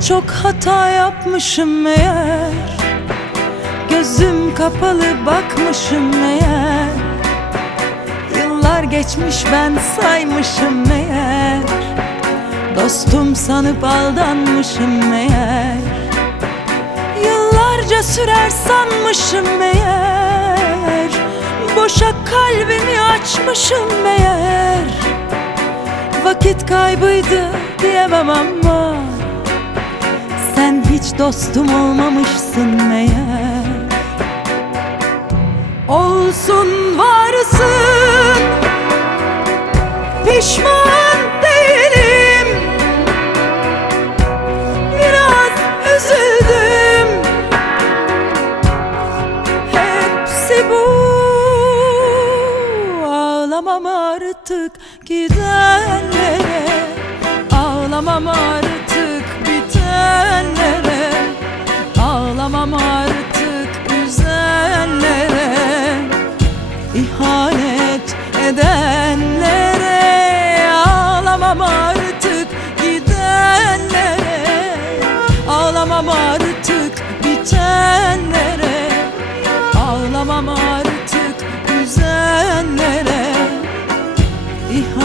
çok hata yapmışım meğer. Gözüm kapalı bakmışım meğer. Yıllar geçmiş ben saymışım meğer. Dostum sanıp aldanmışım meğer. Yıllarca sürer sanmışım meğer. Boşa kalbimi açmışım meğer. Vakit kaybıydı diyemem ama hiç dostum olmamışsın meğer. Olsun varsın. Pişman değilim. Biraz üzüldüm. Hepsi bu. Ağlamam artık gidenlere. Ağlamam artık Ağlamam artık bitenlere Ağlamam artık üzenlere. İhanet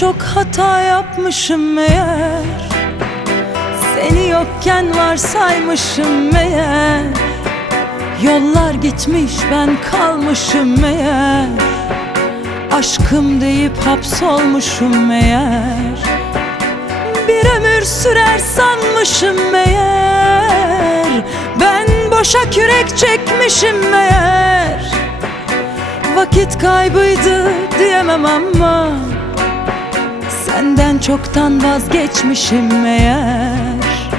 çok hata yapmışım meğer. Seni yokken varsaymışım meğer. Yollar gitmiş ben kalmışım meğer. Aşkım deyip hapsolmuşum meğer. Bir ömür sürer sanmışım meğer. Ben boşa kürek çekmişim meğer. Vakit kaybıydı diyemem ama Senden çoktan vazgeçmişim meğer.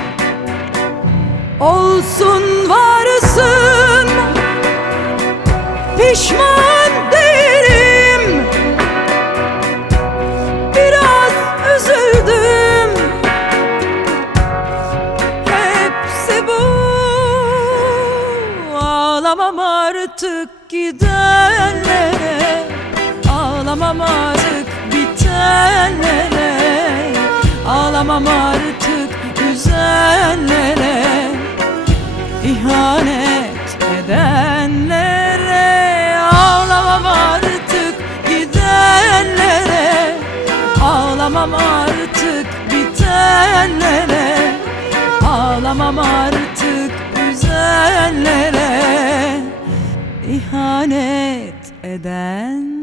Olsun varsın Pişman değilim. Biraz üzüldüm. Hepsi bu. Ağlamam artık gidenlere. Ağlamam artık bitenlere Ağlamam artık üzenlere İhanet edenlere. Ağlamam artık gidenlere. Ağlamam artık bitenlere. Ağlamam artık üzenlere İhanet eden